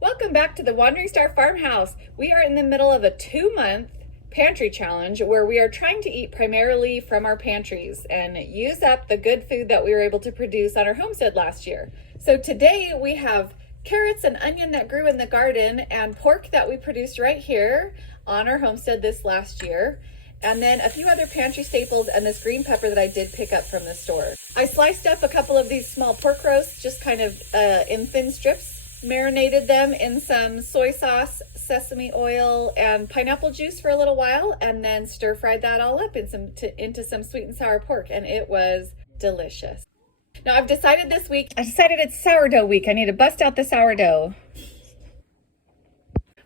Welcome back to the Wandering Star Farmhouse. We are in the middle of a 2-month pantry challenge where we are trying to eat primarily from our pantries and use up the good food that we were able to produce on our homestead last year. So today we have carrots and onion that grew in the garden and pork that we produced right here on our homestead this last year. And then a few other pantry staples and this green pepper that I did pick up from the store. I sliced up a couple of these small pork roasts, just kind of in thin strips, marinated them in some soy sauce, sesame oil, and pineapple juice for a little while, and then stir fried that all up into some sweet and sour pork, and it was delicious. Now I've decided this week, it's sourdough week. I need to bust out the sourdough.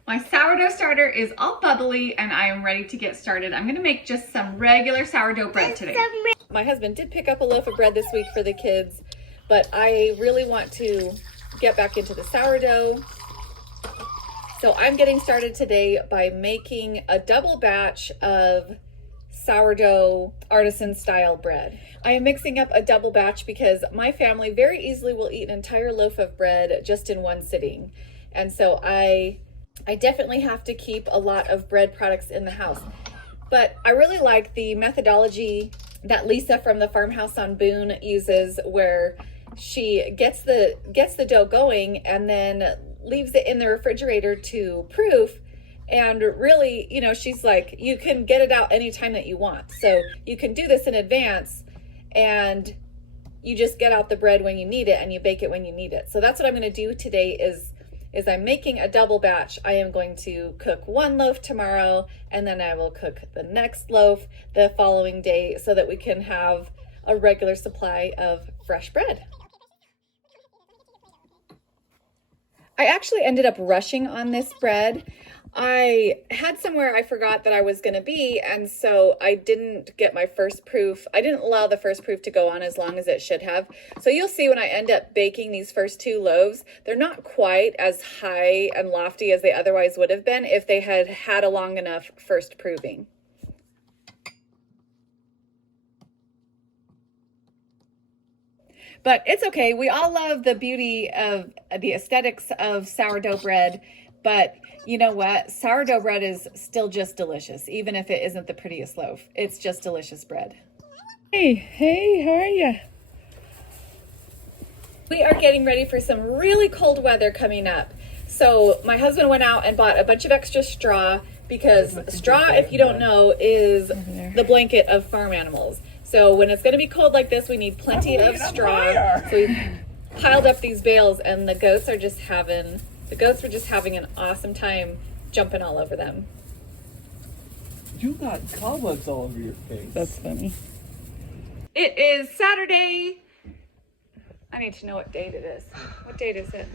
My sourdough starter is all bubbly and I am ready to get started. I'm gonna make just some regular sourdough bread today. My husband did pick up a loaf of bread this week for the kids, but I really want to get back into the sourdough. So I'm getting started today by making a double batch of sourdough artisan style bread. I am mixing up a double batch because my family very easily will eat an entire loaf of bread just in one sitting. And so I definitely have to keep a lot of bread products in the house. But I really like the methodology that Lisa from the farmhouse on Boone uses, where she gets the dough going and then leaves it in the refrigerator to proof. And really, you know, she's like, you can get it out anytime that you want. So you can do this in advance and you just get out the bread when you need it and you bake it when you need it. So that's what I'm going to do today is I'm making a double batch. I am going to cook one loaf tomorrow and then I will cook the next loaf the following day so that we can have a regular supply of fresh bread. I actually ended up rushing on this bread. I had somewhere I forgot that I was going to be, and so I didn't get my first proof. I didn't allow the first proof to go on as long as it should have. So you'll see when I end up baking these first two loaves, they're not quite as high and lofty as they otherwise would have been if they had had a long enough first proving. But it's okay. We all love the beauty of the aesthetics of sourdough bread. But you know what? Sourdough bread is still just delicious, even if it isn't the prettiest loaf. It's just delicious bread. Hey, how are you? We are getting ready for some really cold weather coming up. So my husband went out and bought a bunch of extra straw because straw, if you don't know, is the blanket of farm animals. So when it's going to be cold like this, we need plenty of straw. So we piled up these bales and the goats were just having an awesome time jumping all over them. You got cobwebs all over your face. That's funny. It is Saturday. I need to know what date it is. What date is it?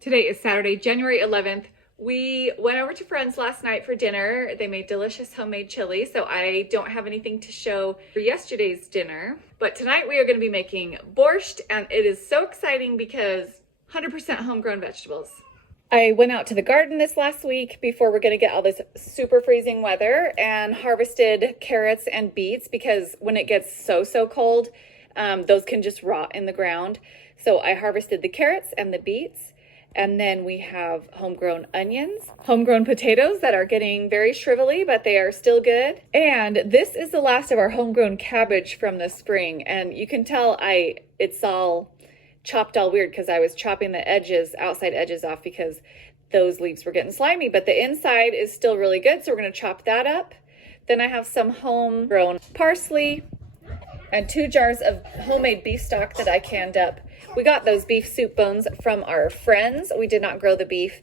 Today is Saturday, January 11th. We went over to friends last night for dinner. They made delicious homemade chili, so I don't have anything to show for yesterday's dinner. But tonight we are going to be making borscht, and it is so exciting because 100% homegrown vegetables. I went out to the garden this last week before we're going to get all this super freezing weather and harvested carrots and beets because when it gets so cold, those can just rot in the ground. So I harvested the carrots and the beets. And then we have homegrown onions, homegrown potatoes that are getting very shrivelly, but they are still good. And this is the last of our homegrown cabbage from the spring. And you can tell it's all chopped all weird because I was chopping the outside edges off because those leaves were getting slimy, but the inside is still really good. So we're going to chop that up. Then I have some homegrown parsley and 2 jars of homemade beef stock that I canned up. We got those beef soup bones from our friends. We did not grow the beef,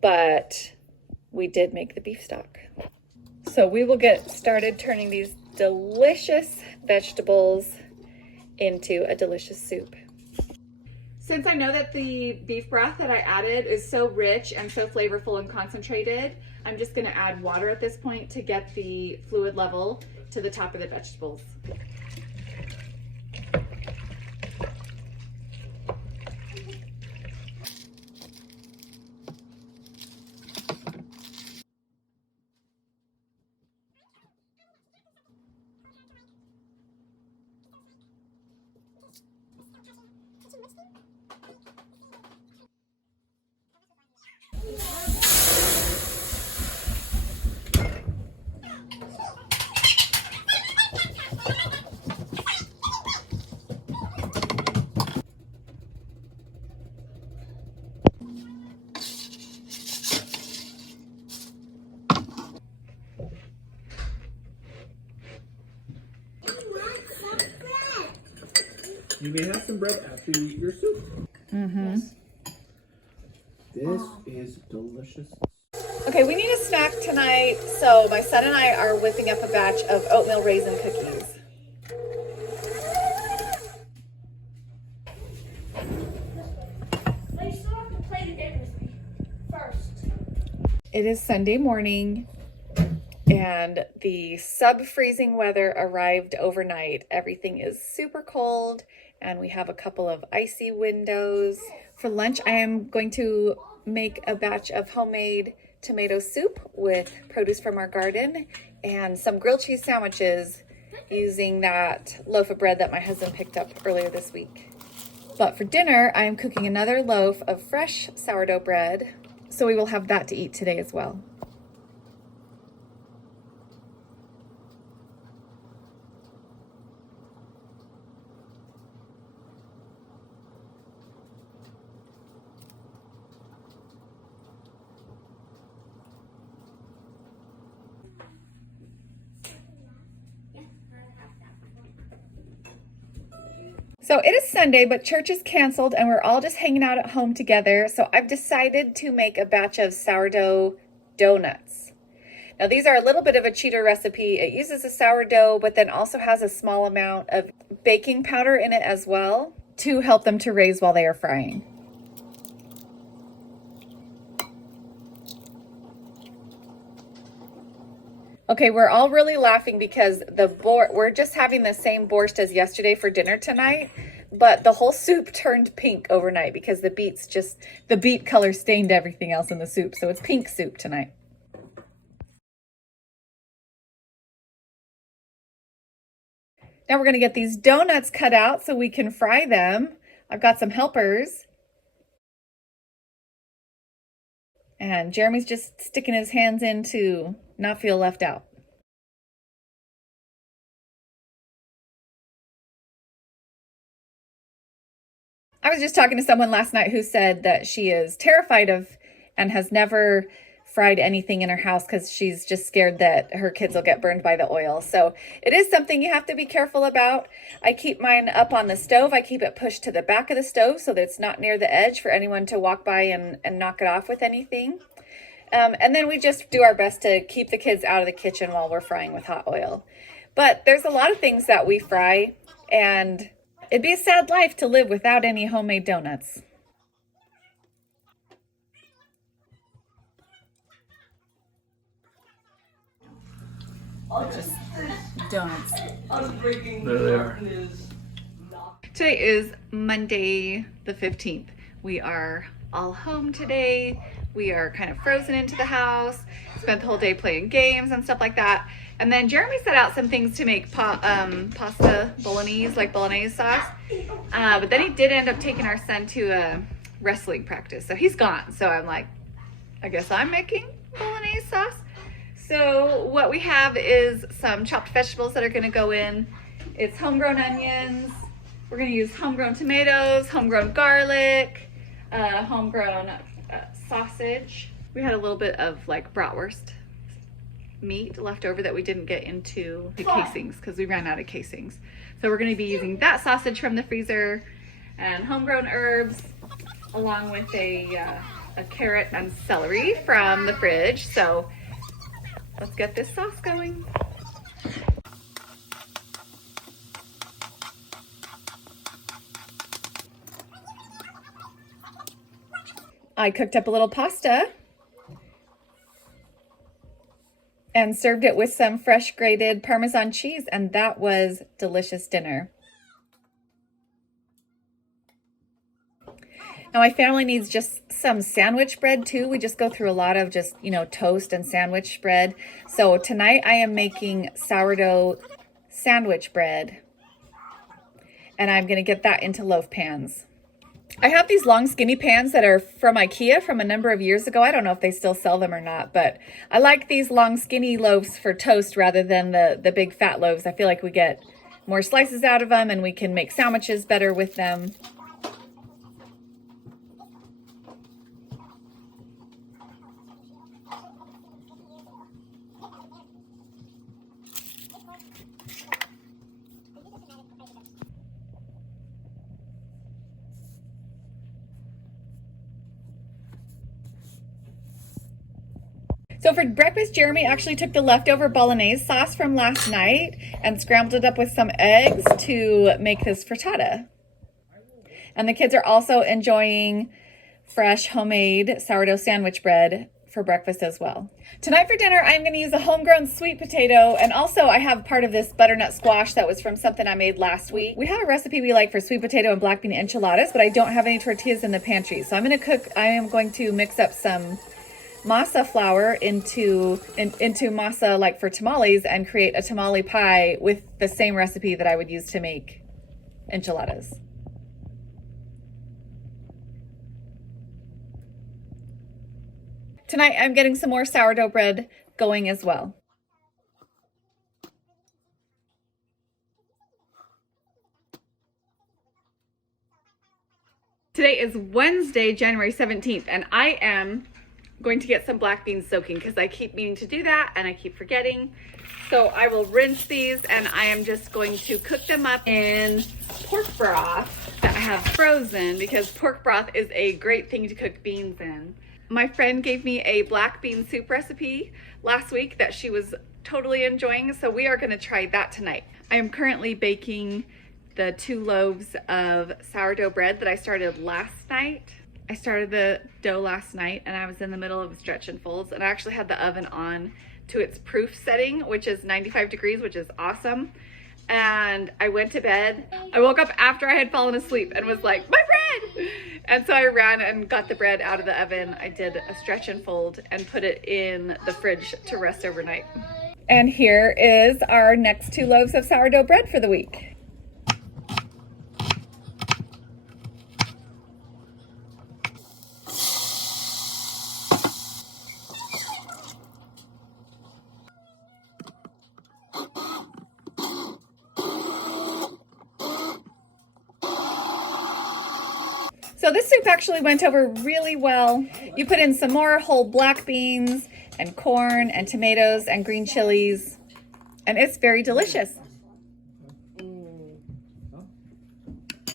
but we did make the beef stock. So we will get started turning these delicious vegetables into a delicious soup. Since I know that the beef broth that I added is so rich and so flavorful and concentrated, I'm just going to add water at this point to get the fluid level to the top of the vegetables. You may have some bread after you eat your soup. Mm-hmm. This is delicious. Okay, we need a snack tonight, so my son and I are whipping up a batch of oatmeal raisin cookies. But you still have to play the game with me first. It is Sunday morning, and the sub-freezing weather arrived overnight. Everything is super cold, and we have a couple of icy windows. For lunch, I am going to make a batch of homemade tomato soup with produce from our garden and some grilled cheese sandwiches using that loaf of bread that my husband picked up earlier this week. But for dinner, I am cooking another loaf of fresh sourdough bread, so we will have that to eat today as well. So it is Sunday, but church is canceled and we're all just hanging out at home together. So I've decided to make a batch of sourdough donuts. Now these are a little bit of a cheater recipe. It uses a sourdough, but then also has a small amount of baking powder in it as well to help them to raise while they are frying. Okay, we're all really laughing because we're just having the same borscht as yesterday for dinner tonight, but the whole soup turned pink overnight because the beet color stained everything else in the soup, so it's pink soup tonight. Now we're gonna get these donuts cut out so we can fry them. I've got some helpers. And Jeremy's just sticking his hands in to not feel left out. I was just talking to someone last night who said that she is terrified of and has never fried anything in her house because she's just scared that her kids will get burned by the oil. So it is something you have to be careful about. I keep mine up on the stove. I keep it pushed to the back of the stove so that it's not near the edge for anyone to walk by and knock it off with anything. And then we just do our best to keep the kids out of the kitchen while we're frying with hot oil. But there's a lot of things that we fry, and it'd be a sad life to live without any homemade donuts. Just donuts. There they are. Today is Monday the 15th. We are all home today. We are kind of frozen into the house, spent the whole day playing games and stuff like that. And then Jeremy set out some things to make pasta bolognese, like bolognese sauce. But then he did end up taking our son to a wrestling practice. So he's gone. So I'm like, I guess I'm making bolognese sauce. So what we have is some chopped vegetables that are gonna go in. It's homegrown onions. We're gonna use homegrown tomatoes, homegrown garlic, homegrown sausage. We had a little bit of like bratwurst meat left over that we didn't get into the casings because we ran out of casings. So we're going to be using that sausage from the freezer and homegrown herbs along with a carrot and celery from the fridge. So let's get this sauce going. I cooked up a little pasta and served it with some fresh grated Parmesan cheese, and that was delicious dinner. Now my family needs just some sandwich bread too. We just go through a lot of just, toast and sandwich bread. So tonight I am making sourdough sandwich bread, and I'm gonna get that into loaf pans. I have these long skinny pans that are from IKEA from a number of years ago. I don't know if they still sell them or not, but I like these long skinny loaves for toast rather than the big fat loaves. I feel like we get more slices out of them and we can make sandwiches better with them. So for breakfast, Jeremy actually took the leftover bolognese sauce from last night and scrambled it up with some eggs to make this frittata. And the kids are also enjoying fresh homemade sourdough sandwich bread for breakfast as well. Tonight for dinner, I'm going to use a homegrown sweet potato, and also I have part of this butternut squash that was from something I made last week. We have a recipe we like for sweet potato and black bean enchiladas, but I don't have any tortillas in the pantry. So I am going to mix up some masa flour into masa like for tamales and create a tamale pie with the same recipe that I would use to make enchiladas. Tonight I'm getting some more sourdough bread going as well. Today is Wednesday, January 17th, and I am going to get some black beans soaking because I keep meaning to do that and I keep forgetting. So I will rinse these and I am just going to cook them up in pork broth that I have frozen because pork broth is a great thing to cook beans in. My friend gave me a black bean soup recipe last week that she was totally enjoying, so we are going to try that tonight. I am currently baking the 2 loaves of sourdough bread that I started last night. I started the dough last night and I was in the middle of stretch and folds, and I actually had the oven on to its proof setting, which is 95 degrees, which is awesome. And I went to bed. I woke up after I had fallen asleep and was like, my bread! And so I ran and got the bread out of the oven. I did a stretch and fold and put it in the fridge to rest overnight. And here is our next 2 loaves of sourdough bread for the week. So this soup actually went over really well. You put in some more whole black beans and corn and tomatoes and green chilies, and it's very delicious.